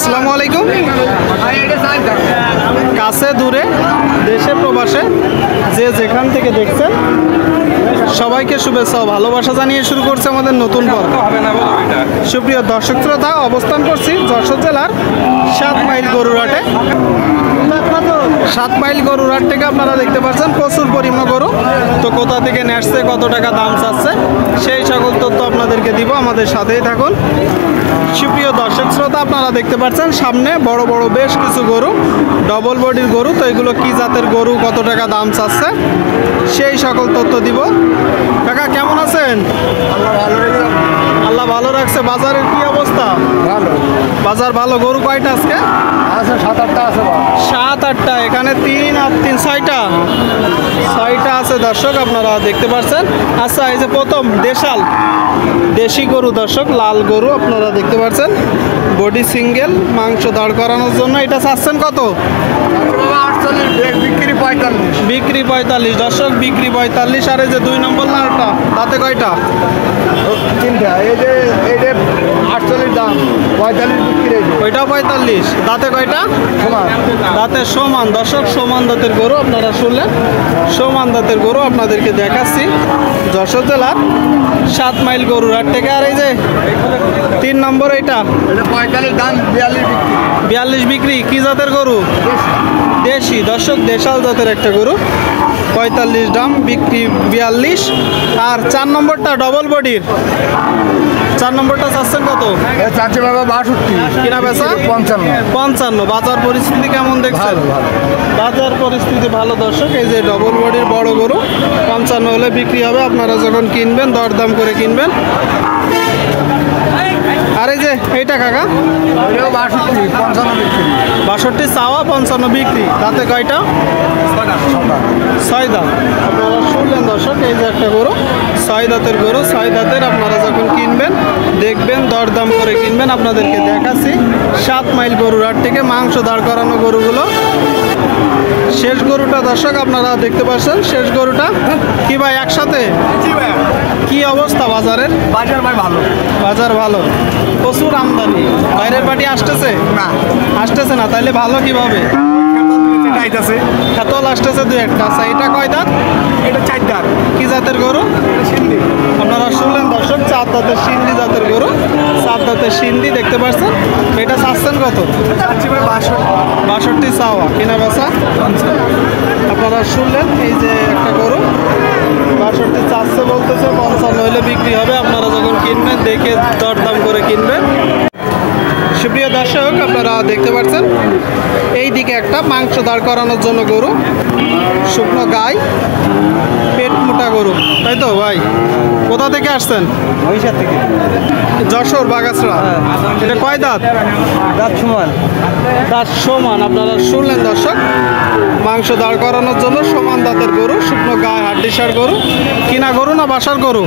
আসসালামু আলাইকুম। কাছে দূরে দেশে প্রবাসে যে যেখান থেকে দেখছেন সবাইকে শুভেচ্ছা ও ভালোবাসা জানিয়ে শুরু করছে আমাদের নতুন পর্ব। সুপ্রিয় দর্শক শ্রোতা, অবস্থান করছি যশোর জেলার 7 মাইল গরুরহাটে। 7 মাইল গরুরহাট থেকে আপনারা দেখতে পাচ্ছেন প্রচুর পরিমাণ গরু। তো কোথা থেকে নেসছে, কত টাকা দাম চাচ্ছে, সেই সকল তথ্য আপনাদেরকে দিব, আমাদের সাথেই থাকুন। সুপ্রিয় দর্শক শ্রোতা, আপনারা দেখতে পাচ্ছেন সামনে বড় বড় বেশ কিছু গরু, ডবল বডির গরু। তো এগুলো কি জাতের গরু, কত টাকা দাম চাচ্ছে, সেই সকল তথ্য দিব। কাকা কেমন আছেন? আল্লাহ ভালো রাখছে। বাজারের কি অবস্থা? ভালো। বাজার ভালো। গরু কয়টা আজকে? আছে 7-8টা আছে। 7-8টা। এখানে 3 আর 3 6টা আছে দর্শক, আপনারা দেখতে পাচ্ছেন। আচ্ছা, এই যে প্রথম দেশি গরু দর্শক, লাল গরু আপনারা দেখতে পাচ্ছেন, বডি সিঙ্গেল, মাংস দাঁড় করানোর জন্য। এটা চাচ্ছেন কত? বিক্রি 45 দর্শক, বিক্রি 45। আর এই যে 2 নম্বর লালটা, তাতে কয়টা? 3টা। এই যে 48 দাম, 45 বিক্রি। ওইটাও 45। দাঁতে কয়টা? সমান। দাঁতে সমান দর্শক, সমান দাঁতের গরু আপনারা শুনলেন। সমান দাঁতের গরু আপনাদেরকে দেখাচ্ছি যশোর জেলার 7 মাইল গরুরহাট থেকে। আর এই যে 3 নম্বর, এইটা 45 দাম, 42 বিক্রি। কি জাতের গরু? দেশি দর্শক, দেশাল জাতের একটা গরু। 45 দাম, বিক্রি 42। আর 4 নম্বরটা ডবল বডির, 4 নম্বরটা চাচ্ছেন কত? চাচ্ছে বাবা 62। কিনা বেচা 55। বাজার পরিস্থিতি কেমন দেখছেন? বাজার পরিস্থিতি ভালো দর্শক। এই যে ডবল বডির বড় গরু 55 হলে বিক্রি হবে, আপনারা যখন কিনবেন দরদাম করে কিনবেন। আর এই যে এইটা কাকা, 62 চাওয়া, 55 বিক্রি। তাতে কয়টা? 6 দাঁত। আপনারা শুনলেন দর্শক, এই যে একটা গরু 6 দাঁতের গরু। 6 দাঁতের আপনারা যখন কিনবেন দেখবেন, দরদাম করে কিনবেন। আপনাদেরকে দেখাচ্ছি 7 মাইল গরুরহাট থেকে মাংস দাঁড় করানো গরুগুলো। শেষ গরুটা দর্শক আপনারা দেখতে পাচ্ছেন, শেষ গরুটা কি ভাই একসাথে? কি অবস্থা বাজারের? বাজার ভাই ভালো। বাজার ভালো, প্রচুর আমদানি। বাইরের পার্টি আসতেছে না? আসতেছে না, তাইলে ভালো কিভাবে? খেতল আসতেছে 2-1টা। আচ্ছা, এটা কয় দাঁত? এটা 4 দাঁত। কি জাতের গরু? সিন্ধি। আপনারা শুনলেন দর্শক, 4 দাঁতের সিন্ধি জাতের গরু। 4 দাঁতের সিন্ধি দেখতে পাচ্ছেন। এটা চাচ্ছেন কত? চাচ্ছি ভাই 62 চাওয়া, কিনা বেচা। আপনারা শুনলেন, এই যে একটা গরু 62 চাচ্ছে বলতেছে, 55 হলে বিক্রি হবে। আপনারা যখন কিনবেন দেখে দরদাম করে কিনবেন। সুপ্রিয় দর্শক, আপনারা দেখতে পাচ্ছেন এই দিকে একটা মাংস দাঁড় করানোর জন্য গরু, শুকনো গাই, পেট মোটা গরু, তাই তো ভাই? কোথা থেকে আসছেন? মহিষার থেকে। যশোর বাগাছড়া। এটা কয় দাঁত? দাঁত সমান। দাঁত সমান। আপনারা শুনলেন দর্শক, মাংস দাঁড় করানোর জন্য সমান দাঁতের গরু, শুকনো গায়ে, হাড্ডিসার গরু। কিনা গরু না বাসার গরু?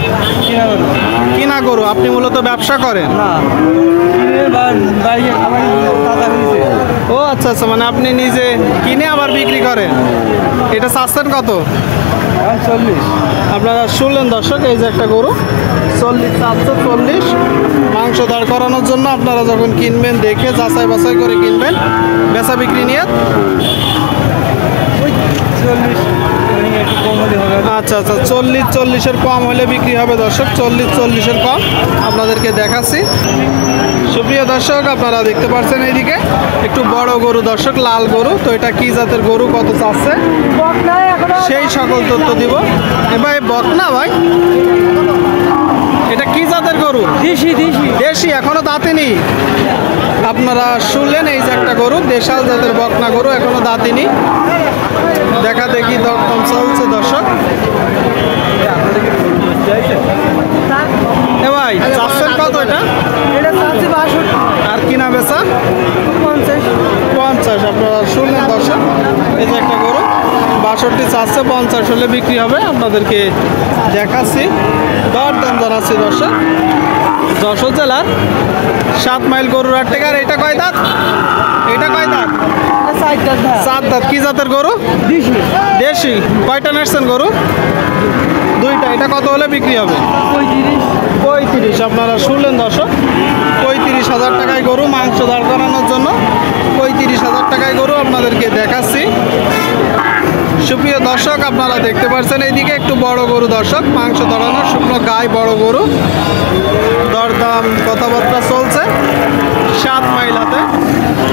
কিনা গরু। আপনি মূলত ব্যবসা করেন? ও আচ্ছা আচ্ছা, মানে আপনি নিজে কিনে আবার বিক্রি করেন। এটা চাচ্ছেন কত? 40। আপনারা শুনলেন দর্শক, এই যে একটা গরু 40 চাচ্ছে, 40। মাংস দাঁড় করানোর জন্য আপনারা যখন কিনবেন দেখে যাচাই বাছাই করে কিনবেন। বেচা বিক্রি নিয়ে 40 একটু কম হলে হবে। আচ্ছা আচ্ছা, 40-40-এর কম হলে বিক্রি হবে দর্শক। 40-40-এর কম আপনাদেরকে দেখাচ্ছি। সুপ্রিয় দর্শক, আপনারা দেখতে পাচ্ছেন এইদিকে একটু বড় গরু দর্শক, লাল গরু। তো এটা কি জাতের গরু, কত চাচ্ছে, সেই সকল তথ্য দিব। ভাই বকনা ভাই, এটা কি জাতের গরু? দেশি, এখনো দাঁতেনি। আপনারা শুনলেন, এই যে একটা গরু দেশাল জাতের বকনা গরু, এখনো দাঁতেনি। দেখা দেখি দরদাম চলছে দর্শক। এ ভাই চাচ্ছেন কত এটা? আর কিনা বেচা 50। আপনারা শুনলেন দর্শক, এই যে একটা গরু 62 চাচ্ছে, 50 হলে বিক্রি হবে। আপনাদেরকে দেখাচ্ছি, দরদাম জানাচ্ছি দর্শক। যশোর জেলার 7 মাইল গরুরহাট থেকে। আর এটা কয় দাঁত? এটা কয় দাঁত? 4 দাঁত। কি জাতের গরু? দেশি। কয়টা নেসছেন গরু? 2টা। এটা কত হলে বিক্রি হবে? 35। আপনারা শুনলেন দর্শক, 35,000 টাকায় গরু মাংস দাঁড় করানোর জন্য সুপ্রিয় দর্শক, আপনারা দেখতে পাচ্ছেন এইদিকে একটু বড় গরু দর্শক, মাংস ধরানো শুকনো গায়ে বড় গরু, দরদাম কথাবার্তা চলছে 7 মাইল হাতে।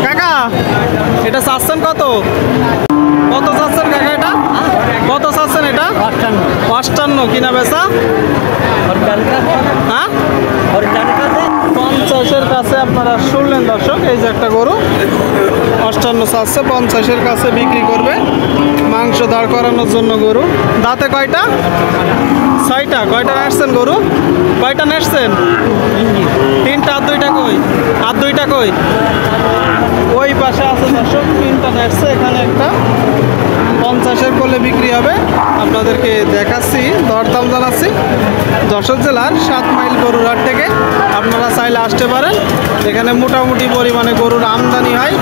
কাকা এটা চাচ্ছেন কত? কত চাচ্ছেন কাকা এটা? কত চাচ্ছেন এটা? 58 কিনা বেচা? হ্যাঁ 50-এর কাছে আপনারা শুনলেন দর্শক। এই যে একটা গরু 58 চাচ্ছে, 50-এর কাছে বিক্রি করবে। মাংস দাঁড় করানোর জন্য গরু। দাঁতে কয়টা? 6টা। কয়টা নাড়ছেন গরু? কয়টা নাড়ছেন? 3টা। আর 2টা কই? আর 2টা কই? ওই পাশে আছে দর্শক, 3টা নাড়ছে। এখানে একটা 50-এর কোলে বিক্রি হবে। আপনাদেরকে দেখাচ্ছি, দরদাম জানাচ্ছি। যশোর জেলার 7 মাইল গরুর হাট থেকে আপনারা চাইলে আসতে পারেন। এখানে মোটামুটি পরিমাণে গরুর আমদানি হয়।